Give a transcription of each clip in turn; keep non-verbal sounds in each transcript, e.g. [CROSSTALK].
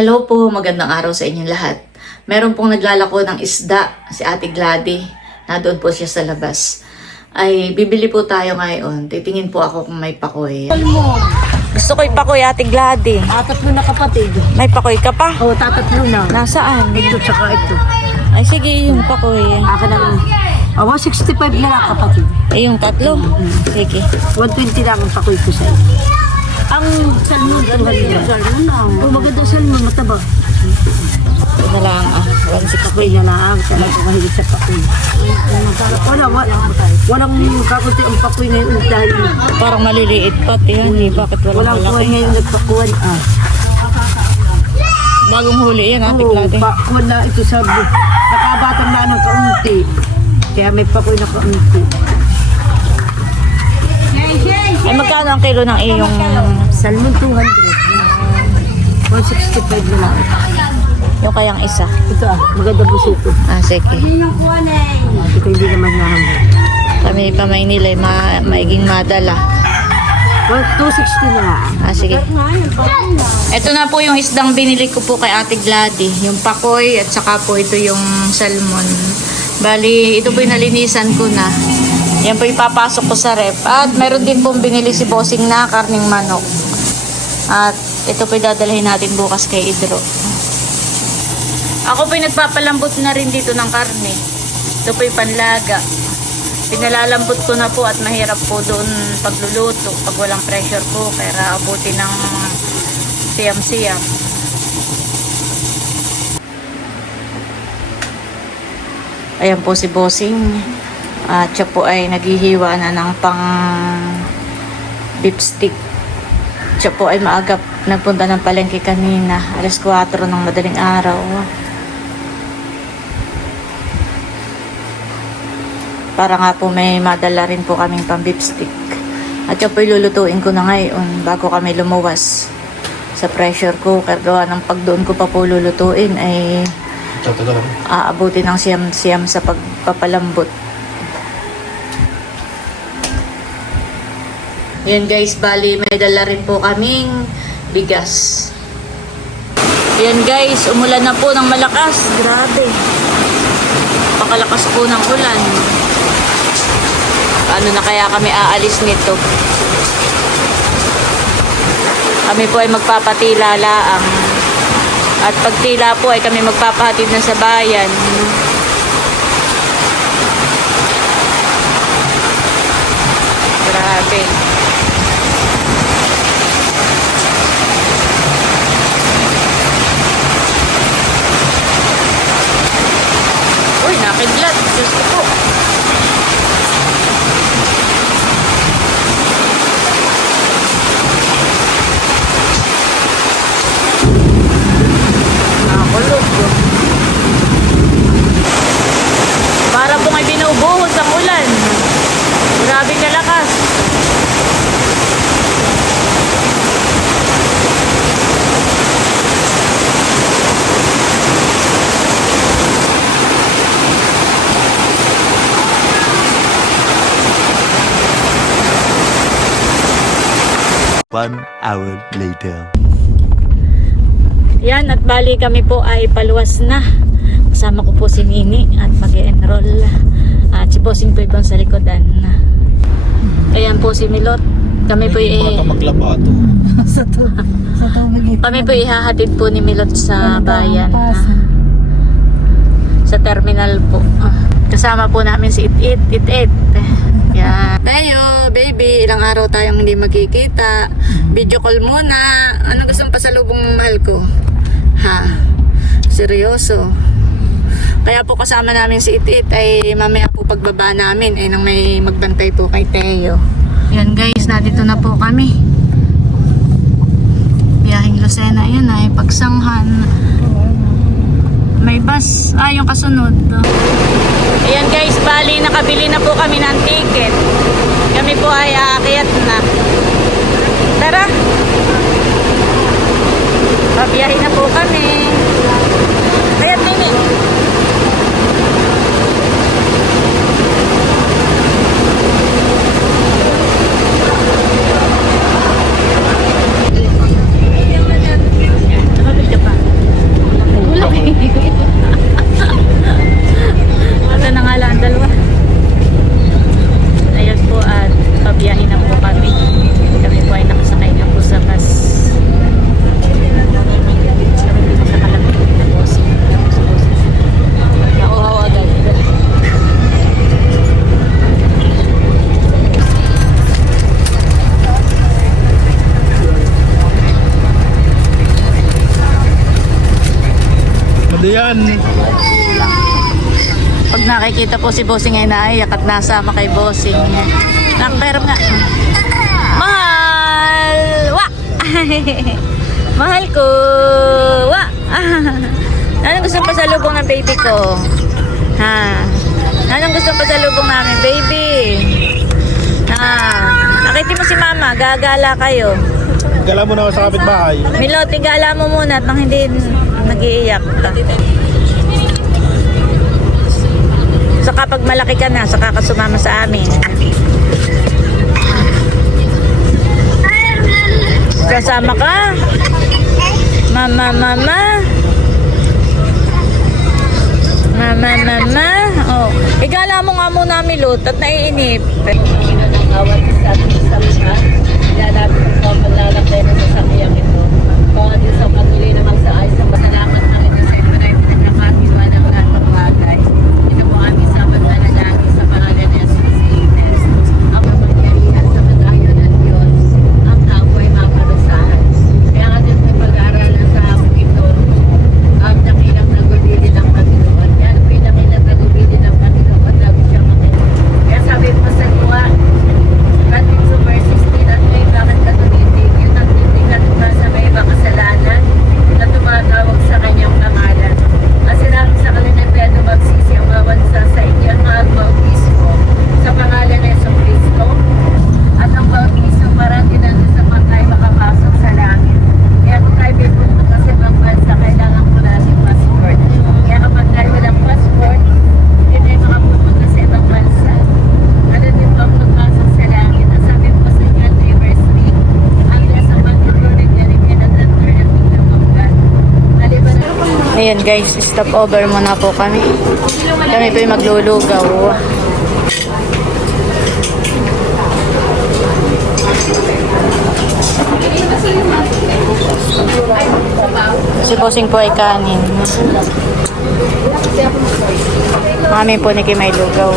Hello po, magandang araw sa inyong lahat. Meron pong naglalako ng isda, si Ate Glady. Nadoon po siya sa labas. Ay, bibili po tayo ngayon. Titingin po ako kung may pakoy. Gusto ko ipakoy ate Glady. Ah, tatlo na kapatid. May pakoy ka pa? Oo, tatatlo na. Nasaan? Ito tsaka ito. Ay sige, yung pakoy. Akin ang... Ah, 165 na lang kapatid. Eh, yung tatlo? Sige. 120 lang ang pakoy ko sa'yo. Ang salmon, 200. Salmon lang. Oh, maganda salmon, mataba. Ito na lang, ah. 160. Pakoy na lang. Talaga mahilig sa pakoy. Wala, wala. Walang kakunti ang pakoy ngayon dahil Parang maliliit pati yan eh. Bakit walang walang kuha malaki? ngayon nagpakuhan. Ah. Bagong huli yan, ate Oo, Glady. pakuhan na ito sa... Nakabatang na ng kaunti. Kaya may pakoy na kaunti. Ay, magkano ang kilo ng iyong... Salmon 200. 165 na lang. Yung kayang isa? Ito ah, maganda buso ko. Ah, sige. Ito hindi naman nahanggang. Kami pa Maynila, ma maiging madala. Well, 260 na. Ah, sige. Ito na po yung isdang binili ko po kay Ate Glady. Yung pakoy at saka po ito yung salmon. Bali, ito po yung nalinisan ko na. Yan po ipapasok ko sa rep. At meron din pong binili si Bossing na karning manok. At ito po dadalhin natin bukas kay Idro. Ako po nagpapalambot na rin dito ng karne. Ito po panlaga. Pinalalambot ko na po at mahirap po doon pagluluto pag walang pressure cooker. Abuti ng siyam-siyam. Ayan po si Bossing. At siya po ay naghihiwa na ng pang beef stick. Siya po ay maaga nagpunta ng palengke kanina. Alas 4 ng madaling araw. Para nga po may madala rin po kaming pang beef stick. At yan po ilulutuin ko na ngayon bago kami lumuwas sa pressure cooker. Gawa ng pag doon ko pa po lulutuin ay aabuti ng siyam-siyam sa pagpapalambot. Yan guys, bali may dala rin po kaming bigas. Yan guys, umulan na po ng malakas. Grabe. Pakalakas po ng ulan. Paano na kaya kami aalis nito? Kami po ay magpapatila laang. At pagtila po ay kami magpapahatid na sa bayan. Grabe. Uy, nakidlat. Diyos ko. One hour later. Yan, at bali kami po ay paluwas na. Kasama ko po si Nini at mag enroll At si Bossing po ibang sa likodan. Ayan po si Milot. Kami po i- maglabato. [LAUGHS] sa to, sa to kami po ihahatid po ni Milot sa bayan. Sa terminal po. Ah, Kasama po namin si It It It It. Yan. Tayo, baby, ilang araw tayong hindi magkikita. Video call muna. Ano gusto mong pasalubong ng mahal ko? Ha? Seryoso. Kaya po kasama namin si It It ay mamaya po pagbaba namin ay nang may magbantay po kay Teo. Yan guys, nandito na po kami. Biyahing Lucena, yan ay pagsanghan. May bus. Ah, yung kasunod. Ayan guys, bali nakabili na po kami ng ticket. Kami po ay aakyat na. Tara! Pabiyahin na po kami. Kaya nini. Nakabili ka pa. Pag nakikita po si Bossing ay naiyak at nasama kay Bossing. Nak, pero nga. Mahal! Wa! [LAUGHS] Mahal ko! Wa! [LAUGHS] Anong gusto pa sa lubong ng baby ko? Ha? Anong gusto pa sa lubong namin, baby? Ha? Nakiti mo si mama, gagala kayo. Gala mo na ako sa kapitbahay. Milo, tigala mo muna at nang hindi nag-iiyak ka. Saka pag malaki ka na, saka ka sumama sa amin. Kasama ka? Mama, mama. Mama, mama. Oh. Igala mo nga muna, Milot, at naiinip. awat sa sa sa lalapit ko maglalakay na sa sakyan ito. Kung din sa patuloy na magsaayos sa pasalamat na ito sa ito na pinagkakatiwa ng lahat ng bagay. Ito po aming sabat na lagi sa pangalan ni Jesus Amen. Ang kapangyarihan sa pagkayo ng Diyos, ang tao ay maparusahan. Kaya nga din sa pag-aaralan sa hapong ito, ang dakilang nagulili ng Panginoon. Yan ang pinakilang nagulili ng Panginoon, lagi siya makinig. Kaya sabi mo sa luwa, Ating sa verse 16 at may bakit ka tumitig, yung nagtitigan pa sa may iba kasalanan na tumatawag sa kanyang pangalan. At sinabi sa kanila Pedro magsisi ang mabansa sa inyo ang mga bautismo sa pangalan ng Yeso Cristo. At ang bautismo para dinalo sa patay makapasok sa langit. Kaya kung tayo may pumunta sa ibang bansa, kailangan po natin passport. Kaya kapag tayo walang passport, hindi tayo makapupunta sa ibang bansa. Ano din ba ang pagpasok sa langit? Ang sabi po sa John 3 verse 3, ang Diyos ang magtutuloy niya rin pinag-enter ng kingdom of God. Maliban na Ayan guys, stop over muna po kami. Kami po yung maglulugaw. Si po ay kanin. Mami po ni Kim ay lugaw.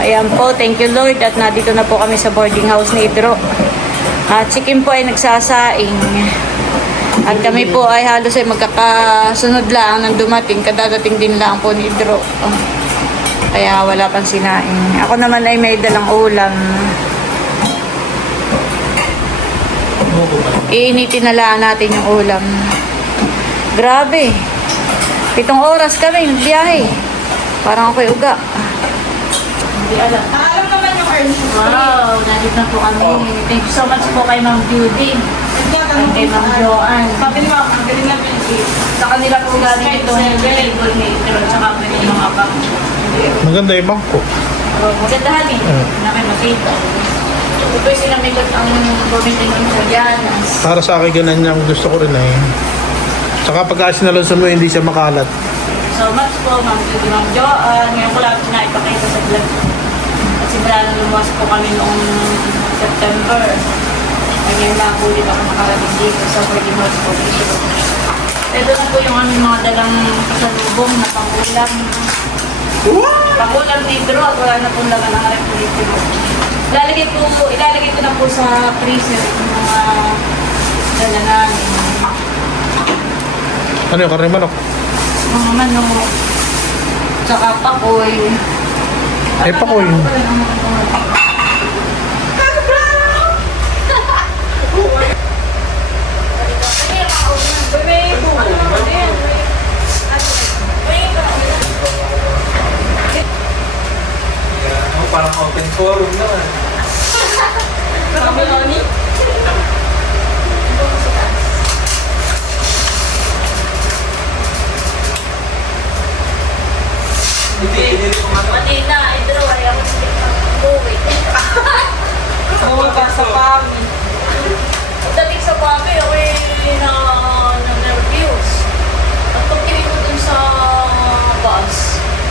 Ayan po, thank you Lord at nandito na po kami sa boarding house ni Idro. At Kim po ay nagsasaing. At kami po ay halos ay magkakasunod lang nang dumating. Kadadating din lang po ni Idro. Kaya wala pang sinaing. Ako naman ay may dalang ulam. Iinitin na lang natin yung ulam. Grabe. Pitong oras kami, biyahe. Parang ako'y uga. Hindi alam. Alam naman yung earn Wow, nandito na po kami. Thank you so much po kay Ma'am Judy. And kay Ma'am Joanne. Sabi mo, magaling lang Sa kanila po galing ito yung table meter at saka kami ng mga bang. Maganda yung bangko. Oh, magandahan eh. Na kayo makita. Ito yung sinamikot ang bumili ng Sayanas. Para sa akin, ganun yung gusto ko rin eh. Saka pag sinalunsan mo, hindi siya makalat. so much po, Ma'am Judy, Ma'am Joanne. Ngayon ko lang ito naipakita sa vlog. Nang lumuwas po kami noong September. Ay ngayon lang po ulit ako nakarating dito sa Working House po. Ito na po yung aming mga dalang pasalubong na pangulam. Pangulam dito at wala na pong laman ng refrigerator. Ilalagay po, ilalagay ko na po sa freezer yung mga dala namin. Ano yung karne manok? Mga manok, tsaka pakoy. Eh, pakoy. parang open forum naman. Hindi, hindi ko nga Pati na, ito ay ako sa umuwi. Oo, sa kami. Pagdating sa babi, ako ay na, na nervous. At pag ko dun sa bus,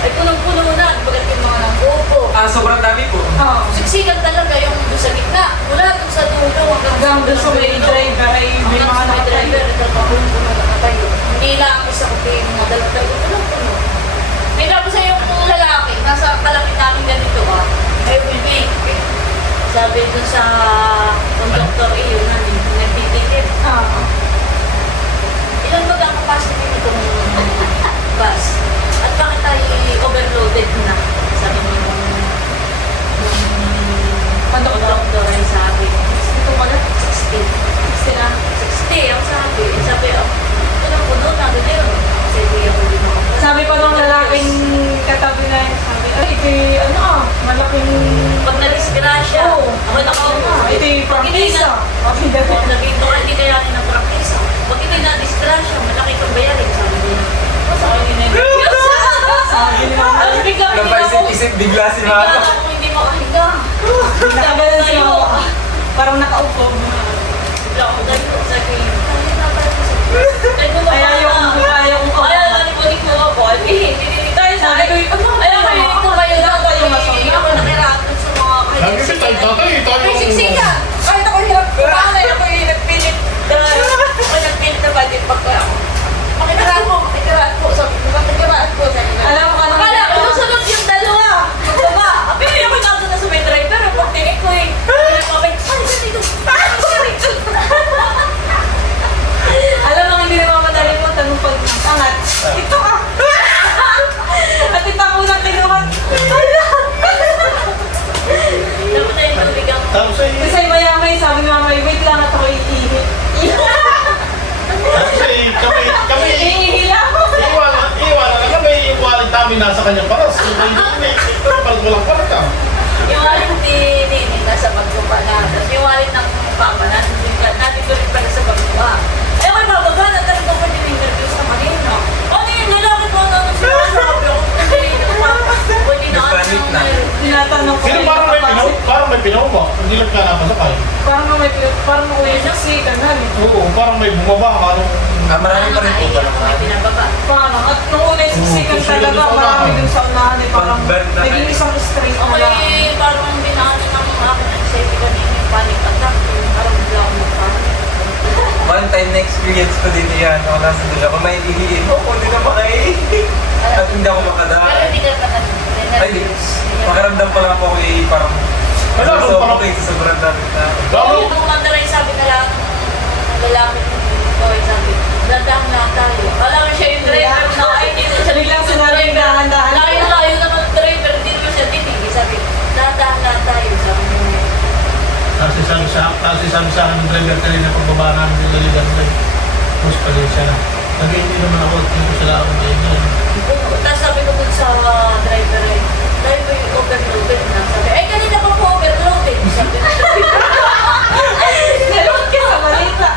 ay punong-puno na, bagat yung mga nanggopo. Ah, sobrang dami po. Oo. Siksikan talaga yung doon sa gitna. Mula doon sa dulo hanggang Hanggang doon sa may driver ay may Hanggang mga sa may nakatayo. driver, pa kung puno nakatayo. Hindi lang ako sa kupi, mga dalawa-dalawa, punong-puno. May tapos ay yung lalaki, nasa kalapit namin ganito ah, will make. Sabi doon sa conductor, eh, yun na, nagtitikip. Oo. Ilan ba ang capacity nitong bus? At bakit tayo overloaded na? Sabi mo yung conductor ay sabi, ito pala, 60. 60 na? 60, ang sabi. Eh, Sabi, oh, ito na puno na, ganyan. Kasi kuya ko din ako. Sabi pa nung lalaking katabi na yun, sabi, ay, ito yung, ano ah, malaking, Na-disgrasya, Oo. ako nakaupo. ito yung Pag hindi practice na. Sabi na Kung naging ka, hindi kaya natin ng practice. Pag hindi na-disgrasya, malaki kang bayarin. Sabi niya, "Oh, sa akin hindi na Sabi ni Mama. Tapos bigla ako, Napaisip-isip bigla si bigla Mama. ako hindi makahiga. Nakagalan si Tayo. Mama. Parang nakaupo. Bigla ako tayo. Sabi, "Ay, napala ko ayaw na." kong ayaw ako. Ayaw, ko namin nasa kanyang paras. May, may, ito pala walang palaka. Yung wallet ni Nini nasa pagkupa na. Tapos yung wallet ng papa natin, natin ko rin pala sa pagkupa. Eh, may bababa na talaga ko din interview sa kanina. Ano yun, lalaki ko na nung sinasabi ako. Hindi na papa. Pwede na ano na. Tinatanong ko. Sino parang may pinaw, parang may pinaw ba? Hindi lang ka napasakay. Parang may parang uwi siya si kanan. Oo, parang may bumaba. Anong, Ah, marami pa rin po pala. May pinababa. Parang at nung una yung siksikan talaga, marami dun sa unahan eh. Parang naging isang straight na lang. Okay, parang binaan ng akin ang safety kanina yung panic attack. Parang bigla akong magpapanic. One time na experience ko din yan. Ako nasa doon ako may ihiin. Oo, hindi na makaihi. At hindi ako Pero makadaan. hindi ka pa Ay, di. Pakiramdam pa lang ako eh, parang Wala, parang- ako kayo sa sobrang dami na. Lalo, Yung mga sabi na lang, ng lalaki ko, sabi, dadang na tayo. Alam mo siya yung driver na ay dito siya. Biglang sinabi yung dahan-dahan. Layo-layo naman ang driver, naman siya titigil. Sabi, dadang na tayo. Sabi niya, Kasi sabi sa, kasi sabi sa akin ng driver kanina pagbaba namin ng laligan ko. Tapos pala siya na. Sabi hindi naman ako, hindi ko sila ako ganyan. Tapos sabi ko sa driver eh, ba yung overloaded na? Sabi, ay kanina pa po overloaded. Sabi niya, Nalot ka sa balita.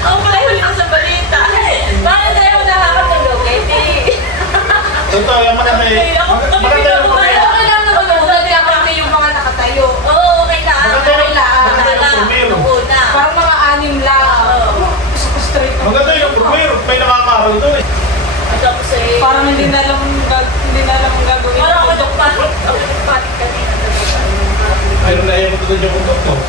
ako pala huli ko sa balita. Bakit tayo nakakatulog? Eh, di. Totoo, yung maganda eh. Ako, kami Maganda yung pinapakain. Okay lang naman ako. Dati ako yung mga nakatayo. Oo, okay lang. Maganda Okay yung- lang. maganda yung Wala. primero. Nung una. Parang mga anim lang. Oo. Gusto ko straight na. Maganda yung primero, may nakakaroon doon eh. At Parang hindi na alam, gag- hindi na alam ang gagawin. Parang ako nagpanik. Ako nagpanik kanina. Ayun na ayaw ko yung.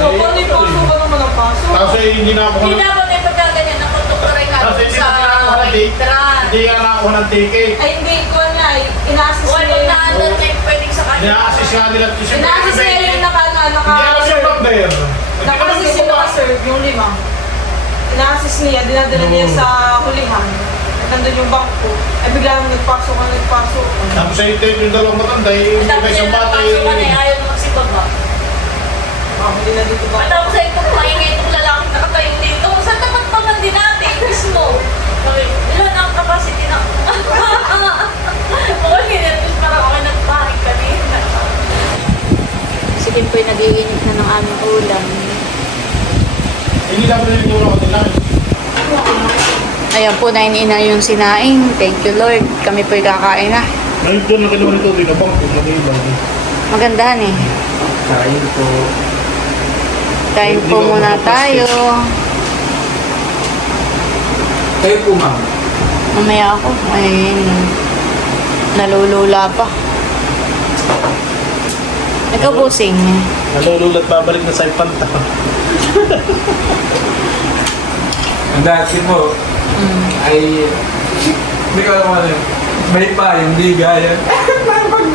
Oo, paano yung paso ka naman ang paso? Kasi hindi na ako Hindi na ako may pagkaganyan. Ako tuturay ka Kasi hindi sa na ako ng ticket. Hindi na ako ng ticket. Ay, hindi ko na. Ina-assist Wala niya pag yung... naandun kayo pwedeng sa kanya. Ina-assist nga nila. Ina-assist niya yung naka, na, naka, Hindi ako yung number. naka-assist yung naka-serve, yung lima. Ina-assist niya, dinadala niya sa hulihan. Nandun yung bangko. Ay, bigla naman nagpasok ka, nagpasok. Tapos sa ito yung dalawang matanda, yung Tapos may isang yung bata napasok ka na eh, yung... ayaw na magsibaba. Ah, hindi na dito ba? Tapos ay itong maingay itong lalaki nakatayo dito. Sa tapat pa man din natin, mismo. Sabi, Ilan ang capacity na? [LAUGHS] Okay, nervous parang ako nagpanik kanina. Sige po'y nag-iinit na ng aming ulam. Hindi dapat rin yung ako nila. Ayan po, nainina yung sinaing. Thank you Lord. Kami po'y kakain na. Ngayon doon na kinuha nito, di na bang mag-ibang. Magandahan eh. Kain po. Kain po muna tayo. Kayo po, ma'am. Mamaya ako. Ay, nalulula pa. Ikaw busing. Nalululat babalik na sa ipanta. Ang dati po, ay... Hindi ko alam ano yun. May pa, hindi gaya.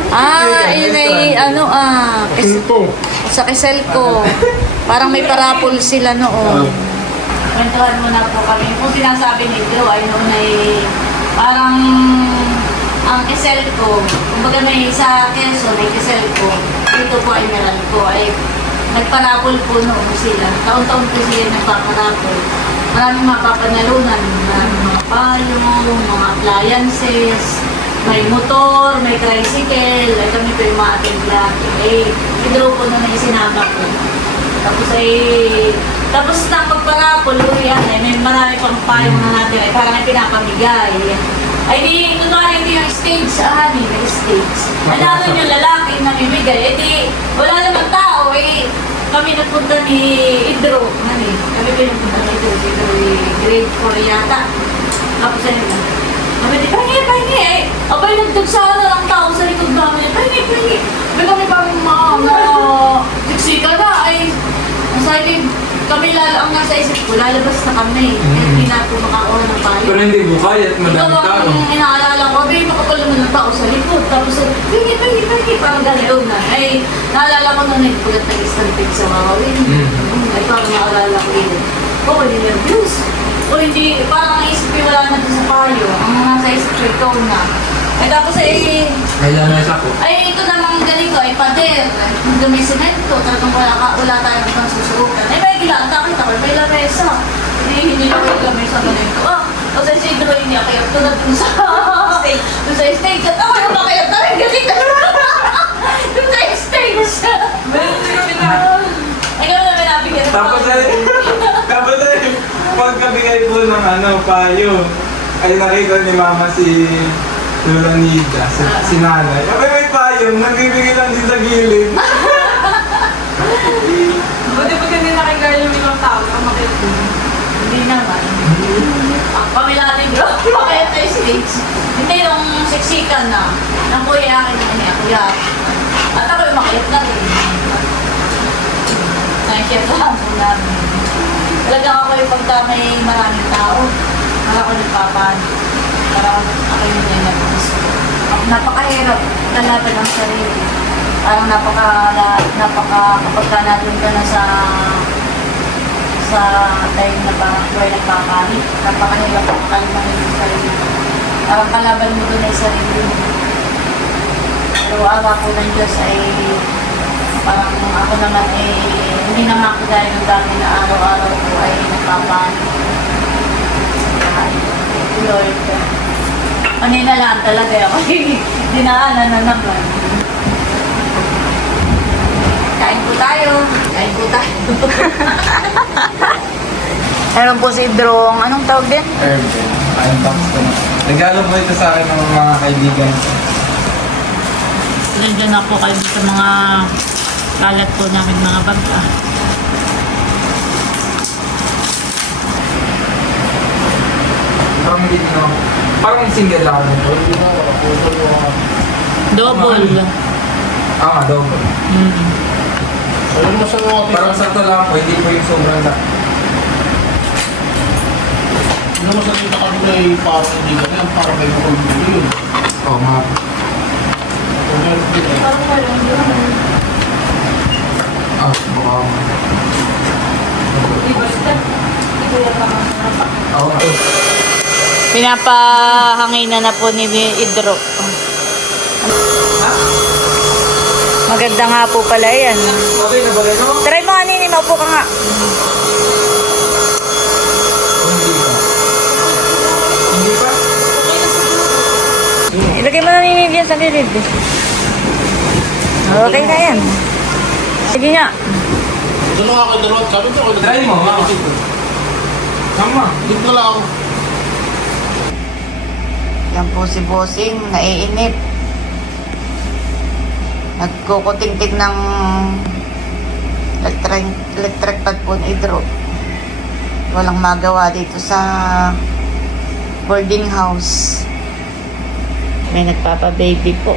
Ah, yun ay ano ah. Kis- sa kisel ko. Parang may parapol sila noon. Kwentuhan mo na po kami. Kung sinasabi ni Drew ay noon ay parang ang kisel ko, kumbaga may sa Quezon, may kisel ko, dito po ay meral ko, ay nagparapol po noon sila. Taon-taon po sila nagpaparapol. Maraming mapapanalunan, maraming mga payong, mga appliances, may motor, may tricycle, ay kami po yung ating lahat. Eh, idro po na yung sinama ko. Tapos ay, tapos na magparapol, uwi yan, eh, may marami pang payong na natin, ay parang ay pinapamigay. Ay di, kunwari hindi yung stage, ah, hindi may stage. Ay naroon yung lalaki na bibigay, eh di, wala naman tao, eh, kami nagpunta ni Idro, hani, kami pinagpunta ni Idro, Idro, eh, grade 4 yata. Tapos ay, kami di, pahingi, pahingi, eh, abay nagdagsa na lang tao sa likod namin, pahingi, pahingi. May kami parang mga, mga, siksika na, ay, sabi, kami lalo ang nasa isip ko, lalabas na kami. Kaya hindi na po makakuha ng payo. Pero hindi po kaya at madami Ikaw tao. ang inaalala ko, babe, makapal naman ng tao sa likod. Tapos, pingi, pingi, pingi, parang gano'n na. Ay, naalala ko nung nagpulat ng istampig sa Wawawin. Mm. Ay, parang naalala ko yun. Hindi nervous. O hindi, parang ang isip ko wala na sa payo. Ang nasa isip ko, ikaw na. Ay, tapos ay, Kaya na siya po. ay, ito namang ganito ay pader. Hanggang may semento, talagang wala, ka, wala tayong pang susukan. Ay, may gilata kita ko, may lamesa. Hindi, hindi na may lamesa ganito. Ah, o sa si Droy niya, kaya tulad dun sa stage. [LAUGHS] Dun sa stage. At ako yung makayat na rin [LAUGHS] ganito. Dun sa stage. Ay, gano'n namin nabigyan. Tapos ay, tapos ay, pagkabigay po ng ano, payo, ay nakita ni mama si Lola Nida, si, si nanay. Abay may payo, nagbibigay lang din sa gilid. [LAUGHS] Buti pag hindi nakikaya yung ibang tao, kamakit ko. Hindi naman. Ang pamilya ni bro, pakayat sa stage. Hindi yung siksikan na. Nang kuya akin naman niya, kuya. At ako yung makayat na rin. Nakikita lang po namin. Talagang ako yung pagka may maraming tao, para ako nagpapan. Para ako yung nilabas. Napakahirap lalaban ng sarili. Parang napaka, napaka, kapag ka nandun ka na sa sa time na parang buhay nagpapanik. Napakahirap ang kalmahin yung sarili. Parang kalaban mo doon ay sarili mo. Pero awa ko ng Diyos ay parang ako naman ay hindi naman ako dahil ng dami na araw-araw ko ay you, Lord. Kanina lang talaga ako. [LAUGHS] Dinaanan na naman. Kain po tayo. Kain po tayo. [LAUGHS] Meron po si Drong. Anong tawag din? Urban. Ayun, tapos ko. Regalo po ito sa akin ng mga kaibigan. Nandiyan na po kayo sa mga kalat po namin mga bagka. Parang hindi na. Parang single lang nito. Double. Ah, double. Ayun mo sa mga Parang sakto lang po, hindi po yung sobrang laki. Ano mo sa tita kami na eh, parang hindi ganyan, parang may bukol yun. Oo, nga. Kung meron din eh. Ah, baka. Oo, nga. Pinapahanginan na po ni Idro. Maganda nga po pala yan. Okay na ba no? Try mo nga nini, maupo ka nga. Hindi pa? Ilagay mo na nini diyan sa gilid. Okay na yan. Sige nga. Doon ako kay Dalot, sabi ko kay Try mo, ha? Tama. Dito lang ako. Yan po si Bossing, naiinip. Nagkukutingting ng electric, electric pad po ni Idro. Walang magawa dito sa boarding house. May nagpapa-baby po.